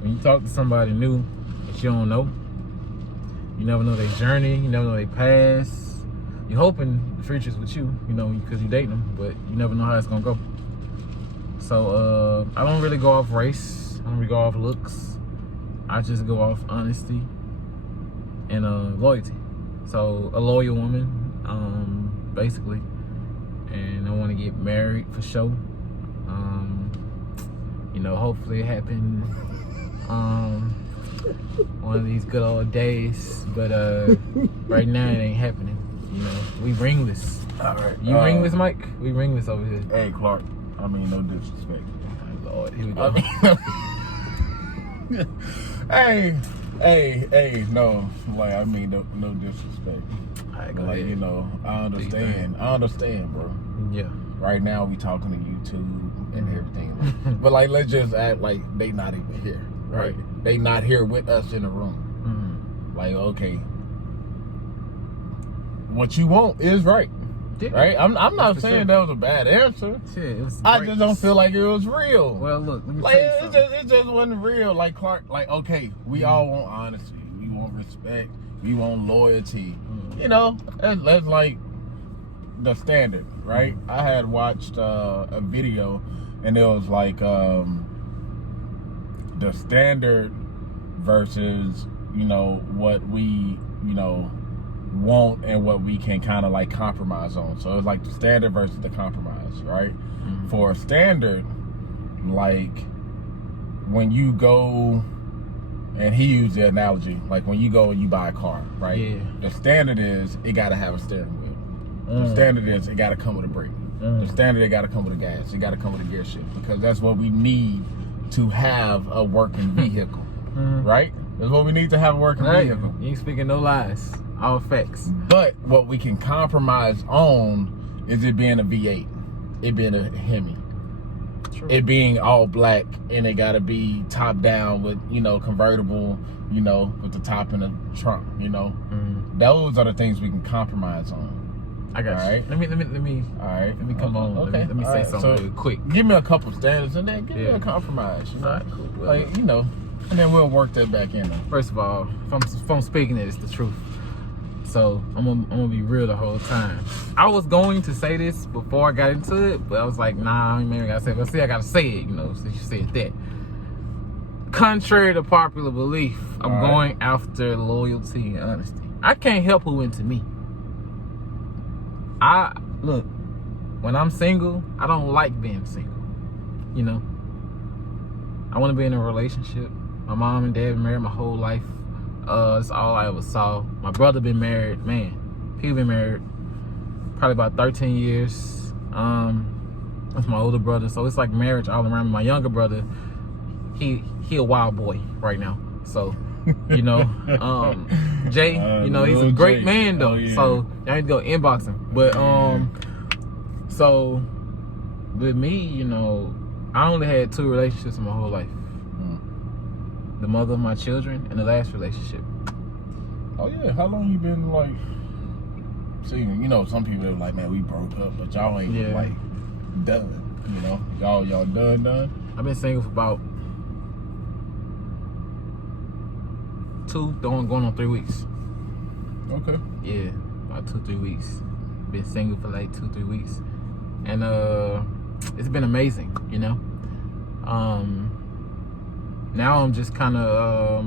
when you talk to somebody new that you don't know, you never know their journey, you never know their past. You're hoping the future's with you, you know, because you're dating them, but you never know how it's gonna go. So I don't really go off race. I don't really go off looks. I just go off honesty and loyalty. So a loyal woman, basically. And I want to get married for sure. You know, hopefully it happen one of these good old days. But right now it ain't happening. You know, we ringless. All right. You ringless, Mike? We ringless over here. Hey, Clark. I mean, no disrespect. Lord, here we go. Hey, no. Like, I mean, no disrespect. All right, go like, ahead. you know, I understand, bro. Yeah. Right now, we talking to YouTube and everything. But, like, let's just act like they not even here, right? They not here with us in the room. Like, okay, what you want is right. Yeah. Right? I'm not saying sure. that was a bad answer. Shit, it was I great. just don't feel like it was real. Well, look, let me Like, tell you it something. just wasn't real. Like, Clark, like, okay, we all want honesty. We want respect. We want loyalty. You know, that's like the standard, right? I had watched a video, and it was like the standard versus, you know, what we, you know, want and what we can kind of like compromise on. So it's like the standard versus the compromise, right? For a standard, like when you go, and he used the analogy, like when you go and you buy a car, right? Yeah. The standard is it got to have a steering wheel. The standard is it got to come with a brake. The standard, it got to come with a gas. It got to come with a gear shift, because that's what we need to have a working vehicle, right? That's what we need to have a working vehicle. You ain't speaking no lies. All facts. But what we can compromise on is it being a V8, it being a Hemi, True. it being all black, and it gotta be top down with, you know, convertible, you know, with the top and the trunk, you know. Those are the things we can compromise on. I got All you. right. Let me All right. let me come on. Okay. Let me All say right. something So, real quick. give me a couple standards and then give me Yeah. a compromise. You know? All right, cool. Well, Like, you know, and then we'll work that back in. first of all, if I'm speaking it, it's the truth. So I'm gonna be real the whole time. I was going to say this before I got into it, but I was like, nah, I ain't maybe gotta say it. But see, I gotta say it, you know, since you said that. Contrary to popular belief, I'm All right. going after loyalty and honesty. I can't help who into me. Look, when I'm single, I don't like being single. You know, I want to be in a relationship. My mom and dad been married my whole life. That's all I ever saw. My brother been married, man. He been married probably about 13 years. That's my older brother, so it's like marriage all around me. My younger brother, he a wild boy right now. So, you know, Jay, you know, he's a great man though. Oh, yeah. So I need to go inbox him. But so with me, you know, I only had 2 relationships in my whole life. The mother of my children and the last relationship. Oh yeah, how long you been like? See, you know, some people are like, man, we broke up, but y'all ain't like done. You know, y'all done. I've been single for about 2, going on 3 weeks. Okay. Yeah, about 2-3 weeks. Been single for like 2-3 weeks, and it's been amazing. You know, now I'm just kind of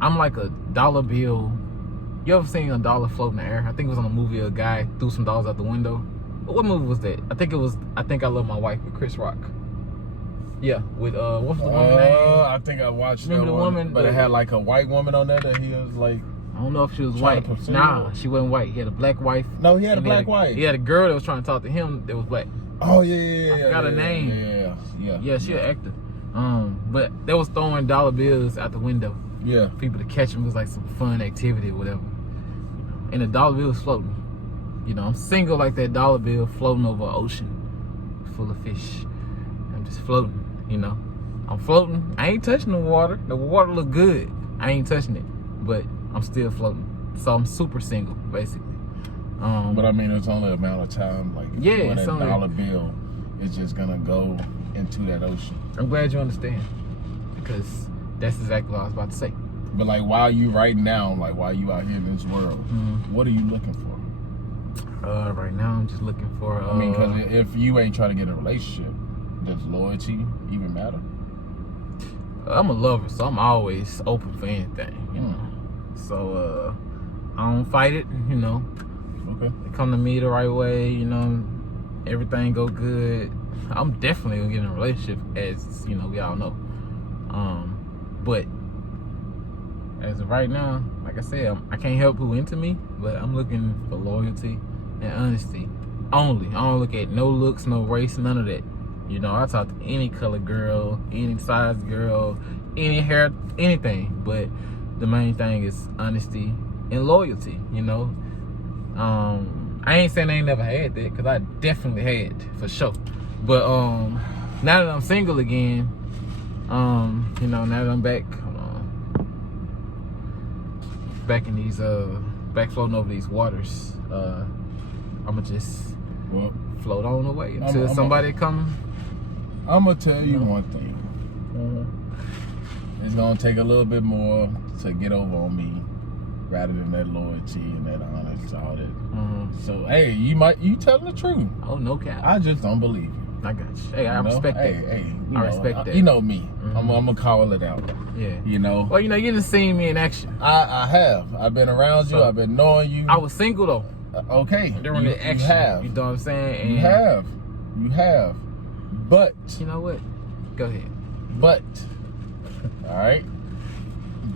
I'm like a dollar bill. You ever seen a dollar float in the air? I think it was on a movie. A guy threw some dollars out the window. What movie was that? I think it was I Think I Love My Wife with Chris Rock. Yeah, with what's the woman's name? I think I watched Remember that the one, woman, but it had like a white woman on there that he was like. I don't know if she was Trying white. to pursue Nah, her? she wasn't white. He had a black wife. No, he had a and black wife. He had a girl that was trying to talk to him that was black. Oh yeah. I forgot her name. Yeah. Yeah, she an actor. But they was throwing dollar bills out the window. Yeah. People to catch them. It was like some fun activity or whatever. And the dollar bill was floating. You know, I'm single like that dollar bill floating over an ocean full of fish. I'm just floating, you know. I'm floating. I ain't touching the water. The water look good. I ain't touching it. But I'm still floating. So I'm super single, basically. But I mean, it's only a amount of time. Like, Yeah, when it's that only- dollar bill is just gonna go into that ocean. I'm glad you understand, because that's exactly what I was about to say. But like, while you right now, like while you out here in this world, what are you looking for? Right now I'm just looking for. I mean, because if you ain't trying to get in a relationship, does loyalty even matter? I'm a lover, so I'm always open for anything, you know. So I don't fight it, you know. Okay. They come to me the right way, you know. Everything go good. I'm definitely gonna get in a relationship, as you know, we all know. But as of right now, like I said, I can't help who into me, but I'm looking for loyalty and honesty only. I don't look at no looks, no race, none of that. You know, I talk to any color girl, any size girl, any hair, anything. But the main thing is honesty and loyalty, you know. I ain't saying I ain't never had that, because I definitely had, for sure. But now that I'm single again, you know, now that I'm back, back in these, back floating over these waters, I'ma just float on away until somebody come. I'm gonna tell you one thing. It's gonna take a little bit more to get over on me, rather than that loyalty and that honesty, all that. So hey, you telling the truth. Oh, no cap. I just don't believe you. I got you. Hey, I respect that. Hey, I respect that. You know me. I'm gonna call it out. Yeah. You know. Well, you know, you done seen me in action. I have. I've been around you. I've been knowing you. I was single though. Okay. During the action. You have. You know what I'm saying? And You have. But you know what? Go ahead. But all right.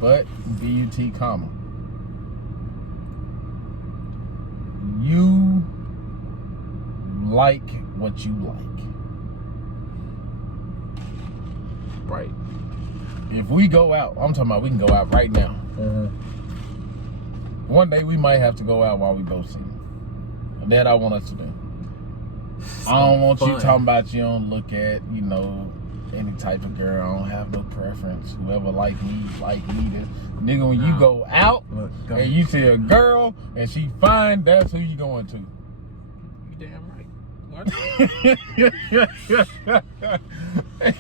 But BUT comma. You like what you like. Right. If we go out, I'm talking about we can go out right now. One day we might have to go out while we both single. That I want us to do. I don't want you talking about you don't look at, you know, any type of girl. I don't have no preference. Whoever like me. This nigga, when you go out and you see a girl and she fine, that's who you going to. You damn right.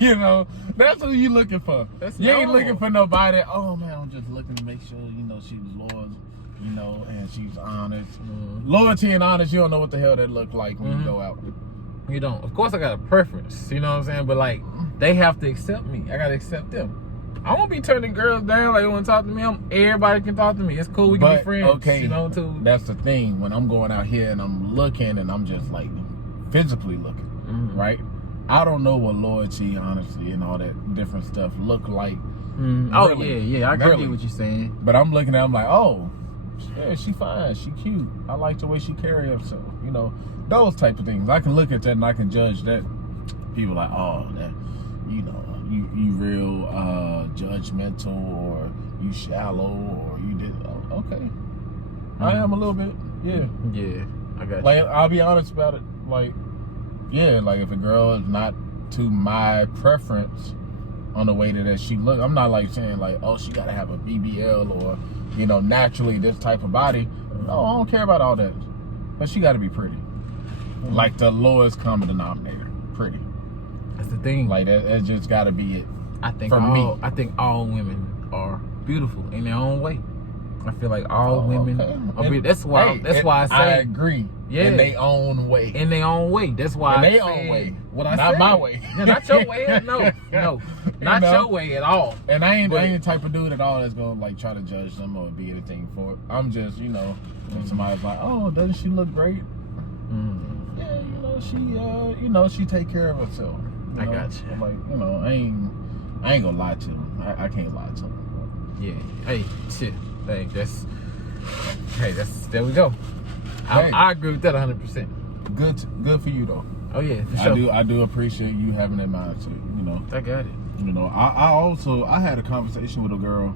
You know, that's who you looking for. You ain't looking for nobody. Oh man, I'm just looking to make sure, you know, she was loyal, you know, and she's honest. Loyalty and honest, you don't know what the hell that look like when you go out. You don't. Of course I got a preference, you know what I'm saying? But like, they have to accept me. I gotta accept them. I won't be turning girls down. Like, you want to talk to me? Everybody can talk to me. It's cool. We can be friends. Okay, you know, too. That's the thing. When I'm going out here and I'm looking and I'm just like physically looking, right? I don't know what loyalty, honesty, and all that different stuff look like. Oh yeah. I get what you're saying. But I'm looking at, I'm like, oh, yeah, she fine, she cute. I like the way she carry herself. You know, those type of things. I can look at that and I can judge that. People like, oh, that, you know, you real judgmental, or you shallow, or you did. Oh, okay, I am a little bit. Yeah, I got you. Like, I'll be honest about it. Like, yeah, like if a girl is not to my preference on the way that she look, I'm not like saying like, oh, she gotta have a BBL or, you know, naturally this type of body. No, I don't care about all that. But she gotta be pretty. Like the lowest common denominator. Pretty. That's the thing. Like that just gotta be it. I think all women are beautiful in their own way. I feel like all women are beautiful. That's why I say I agree. Yeah. In their own way. In their own way. That's why in their own way. What I not said. My way. Yeah, not your way. No. Not your way at all. And I ain't the type of dude at all that's gonna like try to judge them or be anything for it. I'm just, you know, when somebody's like, oh, doesn't she look great? Yeah, you know, she take care of herself. I got you. Like, you know, I ain't gonna lie to him. I can't lie to him. Yeah. Hey, shit. Hey, there we go. Hey. I agree with that 100%. Good for you though. Oh yeah, for sure. I do appreciate you having that mindset. You know, I got it. You know, I had a conversation with a girl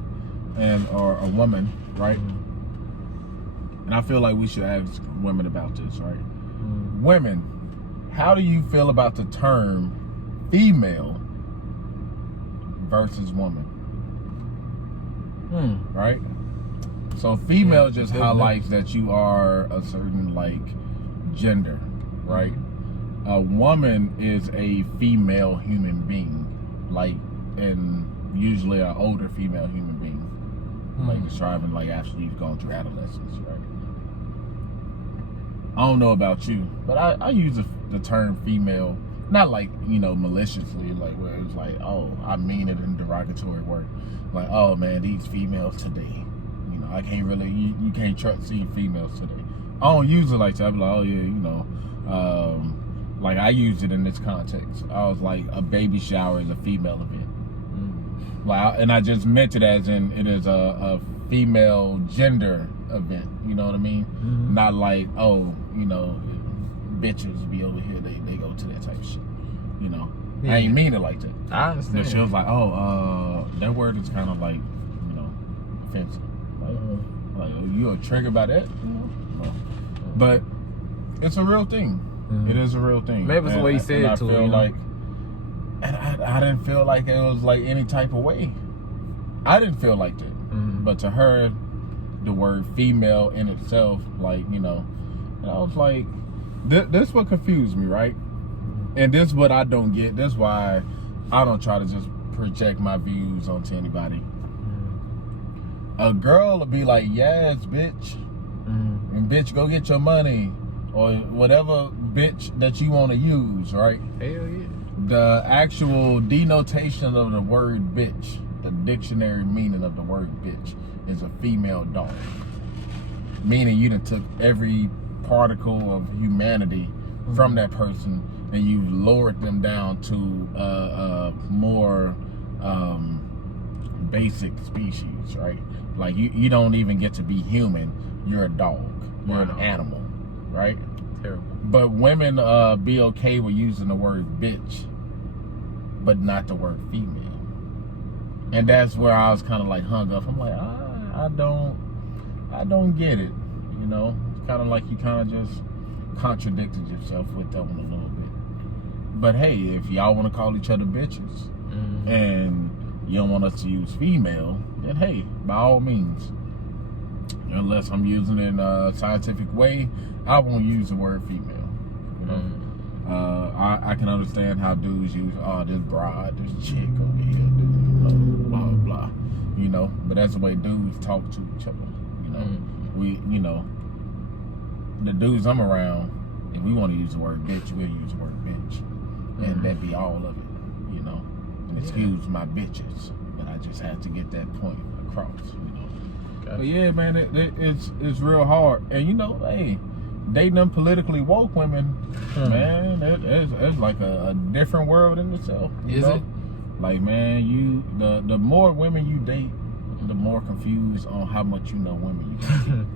or a woman, right? And I feel like we should ask women about this, right? Women, how do you feel about the term female versus woman? Right? So female highlights that you are a certain like gender, right? a woman is a female human being, like, and usually an older female human being, like describing like after you've gone through adolescence, right? I don't know about you, but I use the term female, not like, you know, maliciously, like where it's like, oh, I mean it in derogatory word, like, oh man, these females today, you know, I can't really, you can't trust see females today. I don't use it like that. I'm like, oh yeah, you know, like I used it in this context. I was like, a baby shower is a female event. Like, and I just meant it as in it is a female gender event. You know what I mean? Not like, oh, you know, bitches be over here, they go to that type of shit. You know, I ain't mean it like that. I understand. But she was like, oh, that word is kind of like, you know, offensive. Like, oh, you are triggered by that? No. But it's a real thing. It is a real thing. Maybe it's the way you said it to her, you know? And I didn't feel like it was like any type of way. I didn't feel like that. But to her, the word female in itself, like, you know, and I was like, this what confused me, right? And this what I don't get. This why I don't try to just project my views onto anybody. A girl will be like, yes, bitch. And bitch, go get your money. Or whatever bitch that you want to use, right? Hell yeah. The actual denotation of the word bitch, the dictionary meaning of the word bitch, is a female dog. Meaning you done took every particle of humanity from that person and you lowered them down to a more basic species, right? Like you don't even get to be human. You're a dog. You're an animal, right? Terrible. But women be okay with using the word bitch, but not the word female. And that's where I was kind of like hung up. I'm like, I don't get it. You know, it's kind of like you kind of just contradicted yourself with that one a little bit. But hey, if y'all want to call each other bitches and you don't want us to use female, then hey, by all means. Unless I'm using it in a scientific way, I won't use the word female. You know, I can understand how dudes use, oh, this broad, this chick over here, blah blah blah. You know, but that's the way dudes talk to each other. You know, you know, the dudes I'm around, if we want to use the word bitch, we'll use the word bitch, and that be all of it. You know, and excuse my bitches, but I just had to get that point across. You know. But yeah, man, it's real hard. And you know, hey, dating them politically woke women, man, it's like a different world in itself. Is it? Like, man, the more women you date, the more confused on how much you know women you can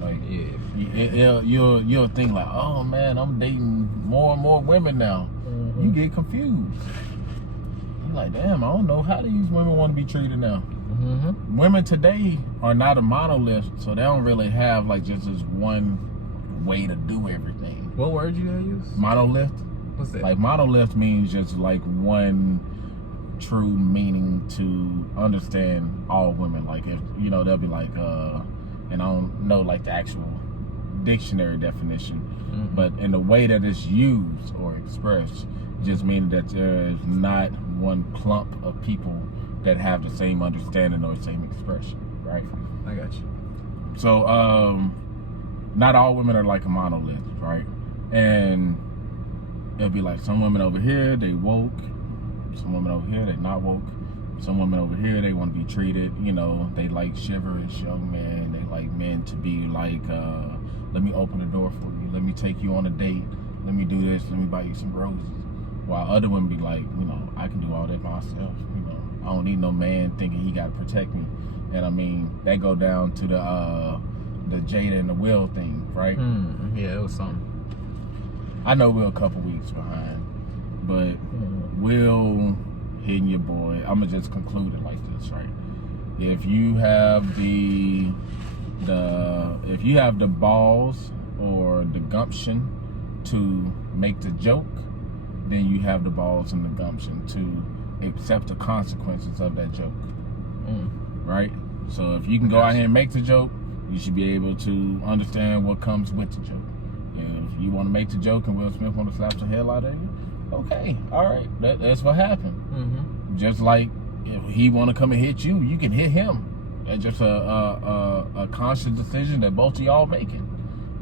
date. Like, you'll think like, oh man, I'm dating more and more women now. You get confused. You're like, damn, I don't know how these women want to be treated now. Women today are not a monolith, so they don't really have like just this one way to do everything. What word you gonna use? Monolith. What's that? Like monolith means just like one true meaning to understand all women. Like if you know, they'll be like and I don't know like the actual dictionary definition, but in the way that it's used or expressed, just meaning that there is not one clump of people that have the same understanding or same expression, right? I got you. So, not all women are like a monolith, right? And it'll be like some women over here, they woke. Some women over here, they not woke. Some women over here, they want to be treated, you know, they like chivalrous young men. They like men to be like, let me open the door for you. Let me take you on a date. Let me do this. Let me buy you some roses. While other women be like, you know, I can do all that myself, you know. I don't need no man thinking he got to protect me. And I mean, that go down to the Jada and the Will thing, right? Yeah, it was something. I know Will a couple weeks behind, but Will hitting your boy. I'm gonna just conclude it like this, right? If you have the balls or the gumption to make the joke, then you have the balls and the gumption to accept the consequences of that joke, right? So if you can go out here and make the joke, you should be able to understand what comes with the joke. If you want to make the joke and Will Smith want to slap the hell out of you, okay, all right, that's what happened. Mm-hmm. Just like if he want to come and hit you, you can hit him. It's just a conscious decision that both of y'all making,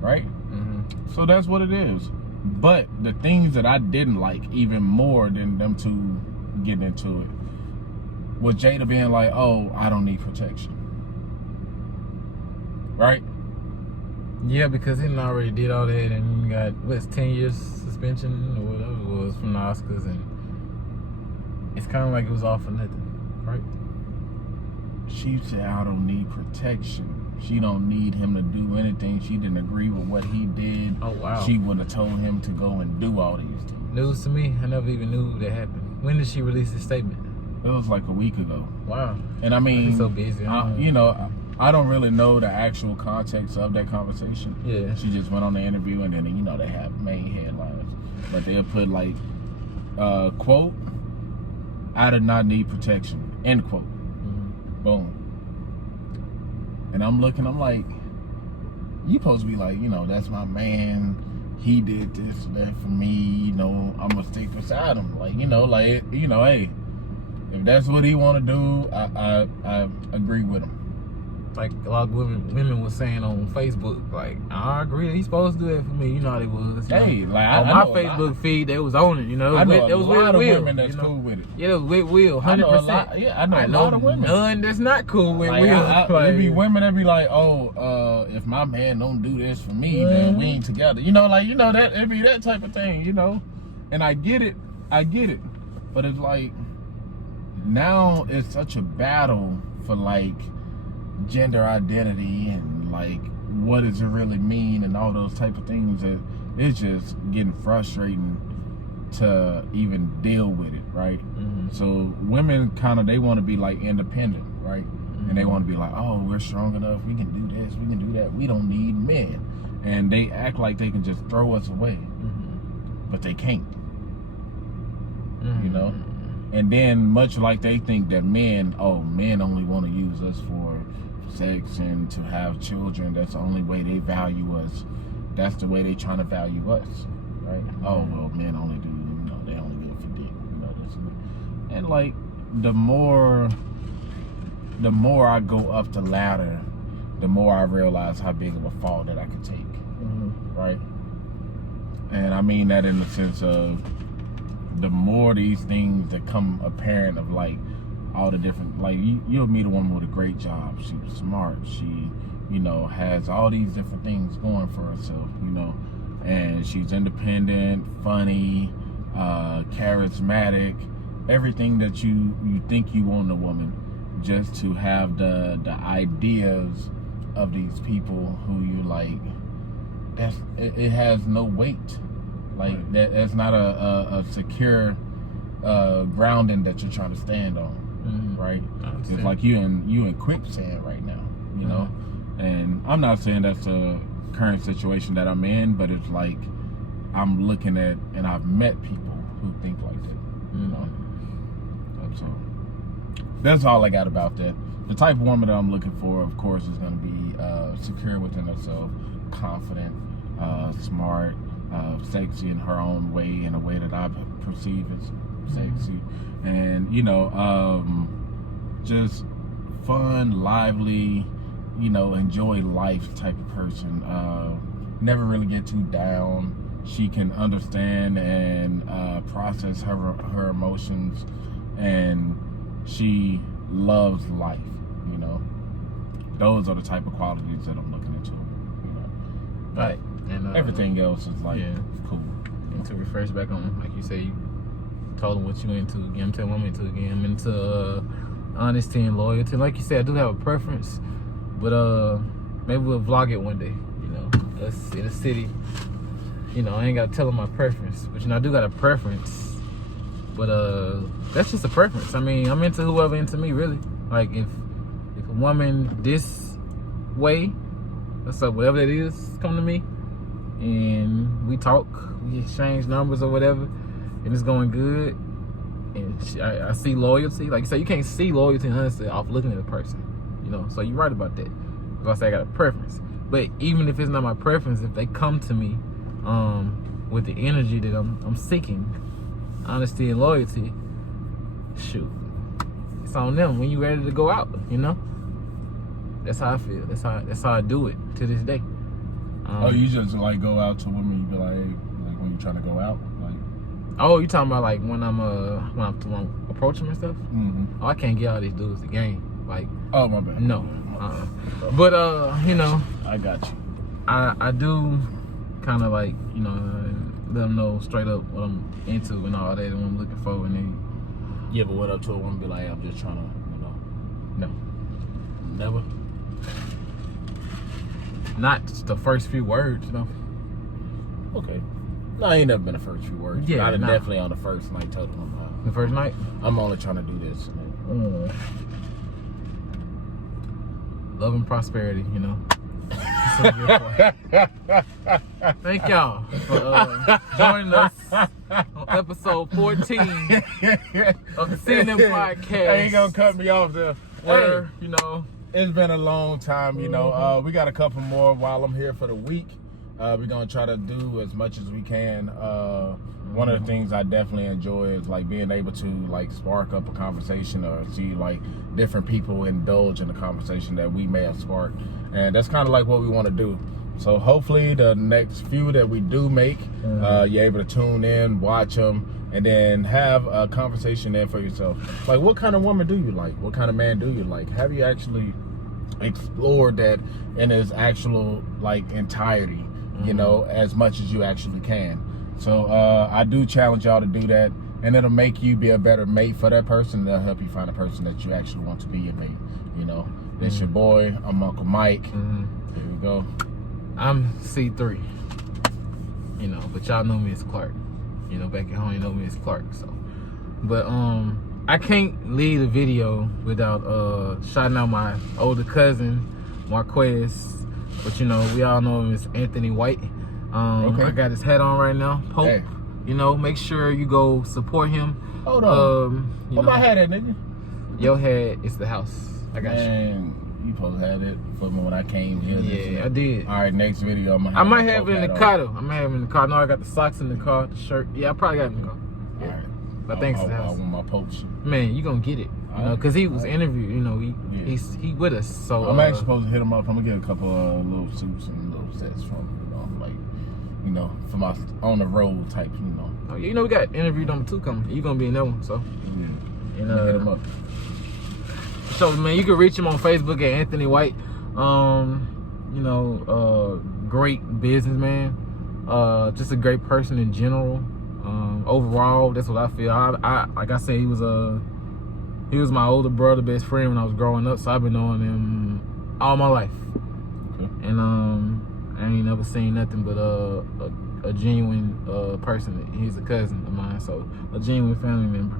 right? Mm-hmm. So that's what it is. But the things that I didn't like even more than them two getting into it was Jada being like, "Oh, I don't need protection," right? Yeah, because he already did all that and got 10 years suspension or whatever it was from the Oscars, and it's kind of like it was all for nothing, right? She said, "I don't need protection." She don't need him to do anything. She didn't agree with what he did. Oh wow! She would have told him to go and do all these things. News to me. I never even knew that happened. When did she release this statement? It was like a week ago. Wow. And I mean, I've been so busy. I don't really know the actual context of that conversation. Yeah. She just went on the interview, and then they have main headlines, but they'll put like, quote, "I did not need protection," end quote. Mm-hmm. Boom. And I'm looking, I'm like, you supposed to be like, that's my man. He did this and that for me. I'm gonna stick beside him. Like, hey, if that's what he want to do, I agree with him. Like a lot of women was saying on Facebook, like, I agree that he's supposed to do that for me. You know how they was. Hey, like on my Facebook feed, they was on it. I know it was a lot of Will, women that's cool with it. Yeah, it was with Will, 100%. I know a lot of women. None that's not cool with like, Will. There be women that be like, oh, if my man don't do this for me, then we ain't together. That it be that type of thing, And I get it, but it's like now it's such a battle for like gender identity and like what does it really mean and all those type of things that it's just getting frustrating to even deal with it, right? Mm-hmm. So women they want to be like independent, right? Mm-hmm. And they want to be like, oh, we're strong enough, we can do this, we can do that, we don't need men. And they act like they can just throw us away. Mm-hmm. But they can't. Mm-hmm. And then much like they think that men only want to use us for sex and to have children, that's the only way they value us. That's the way they trying to value us, right? Mm-hmm. Oh, well, men only do, they only go for dick, this. And like, the more I go up the ladder, the more I realize how big of a fall that I could take, right? And I mean that in the sense of the more these things that come apparent of like all the different, like you'll meet a woman with a great job. She was smart. She, has all these different things going for herself, and she's independent, funny, charismatic, everything that you think you want in a woman, just to have the ideas of these people who you like, it has no weight. Like that's not a secure grounding that you're trying to stand on. Mm-hmm. Right? It's like you in quicksand right now, And I'm not saying that's a current situation that I'm in, but it's like I'm looking at, and I've met people who think like that, So that's all I got about that. The type of woman that I'm looking for, of course, is going to be secure within herself, confident, smart, sexy in her own way, in a way that I perceive as sexy, and just fun, lively, enjoy life type of person. Never really get too down. She can understand and process her emotions, and she loves life. Those are the type of qualities that I'm looking into. Right. And everything else is like cool. And to refresh back on, like you say, you told them what you into again. I'm telling them I'm into again. I'm into honesty and loyalty. Like you said, I do have a preference, but maybe we'll vlog it one day. Us in the city. I ain't gotta tell them my preference, but I do got a preference. But that's just a preference. I mean, I'm into whoever into me, really. Like if a woman this way, whatever it is, come to me, and we talk, we exchange numbers or whatever, and it's going good, and I see loyalty. Like you say, you can't see loyalty and honesty off looking at a person, so you're right about that. Because I say I got a preference, but even if it's not my preference, if they come to me with the energy that I'm seeking, honesty and loyalty, shoot, it's on them when you ready to go out, you know? That's how I feel. That's how I do it to this day. You just like go out to women, you be like, hey, like when you trying to go out, like. Oh, you talking about like when I'm approaching and stuff? Mm-hmm. Oh, I can't get all these dudes the game. Like, oh my bad. No. But you know, I got you. I do kind of like, you know, let them know straight up what I'm into and all that and what I'm looking for. And then You ever went up to a woman and be like, I'm just trying to, you know? No. Never? Not the first few words, you know. Okay. No, I ain't never been the first few words. Yeah, but I nah. definitely on the first night told them The first night? I'm only trying to do this. Love and prosperity, you know. Thank y'all for joining us on episode 14 of the CNN podcast. Ain't gonna cut me off there. Where, Hey, you know, it's been a long time, you know. We got a couple more while I'm here for the week. We're gonna try to do as much as we can. One of the things I definitely enjoy is like being able to like spark up a conversation or see like different people indulge in the conversation that we may have sparked, and that's kind of like what we want to do. So hopefully the next few that we do make, you're able to tune in, watch them, and then have a conversation there for yourself. Like, what kind of woman do you like? What kind of man do you like? Have you actually explored that in its actual like entirety, you know, as much as you actually can? So I do challenge y'all to do that, and it'll make you be a better mate for that person. It'll help you find a person that you actually want to be your mate, you know. That's your boy. I'm Uncle Mike. Here we go. I'm C3, you know, but y'all know me as Clark. You know, back at home, you know me as Clark. So, but I can't leave the video without shouting out my older cousin, Marquez. But you know, we all know him as Anthony White. Okay. I got his hat on right now. Pope. Hey. You know, make sure you go support him. Hold on. You What know, my hat at, nigga? your hat is the house. I got Man, you supposed to have it for me when I came here. you. Yeah, I did. All right, next video I'm gonna I have might my have it in hat the on. car though. I might have it in the car. No, I got the socks in the car, the shirt. Yeah, I probably got it in the car. All right. But thanks to the I house. want my post. Man, you gonna get it. You know, cause he was interviewed. You know, Yeah. he with us. So I'm actually supposed to hit him up. I'm gonna get a couple little suits and little sets from him, you know, like, you know, for my on the road type, you know. Oh, yeah, you know, we got interview number 2 coming. You gonna be in that one. So Yeah. and Hit him up. so man, you can reach him on Facebook at Anthony White. You know, great businessman. Just a great person in general. Overall, that's what I feel. I like I said, he was my older brother, best friend when I was growing up. So I've been knowing him all my life. Okay. And I ain't never seen nothing but a genuine person. He's a cousin of mine, so a genuine family member.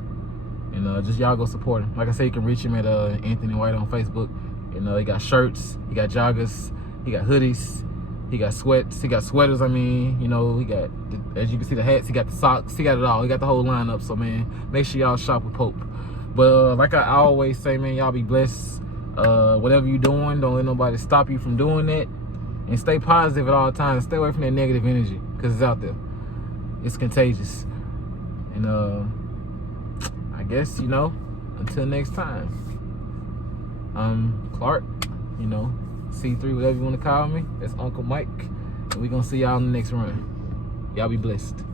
And just y'all go support him. Like I said, you can reach him at Anthony White on Facebook. And he got shirts, he got joggers, he got hoodies, he got sweats, he got sweaters. I mean, you know, he got, as you can see, the hats, he got the socks, he got it all. He got the whole lineup. So man, make sure y'all shop with Pope. But like I always say, man, y'all be blessed. Whatever you doing, don't let nobody stop you from doing that. And stay positive at all times. Stay away from that negative energy, because it's out there. It's contagious. And I guess, you know, until next time, I'm Clark, you know, C3, whatever you want to call me. That's Uncle Mike. And we're going to see y'all in the next run. Y'all be blessed.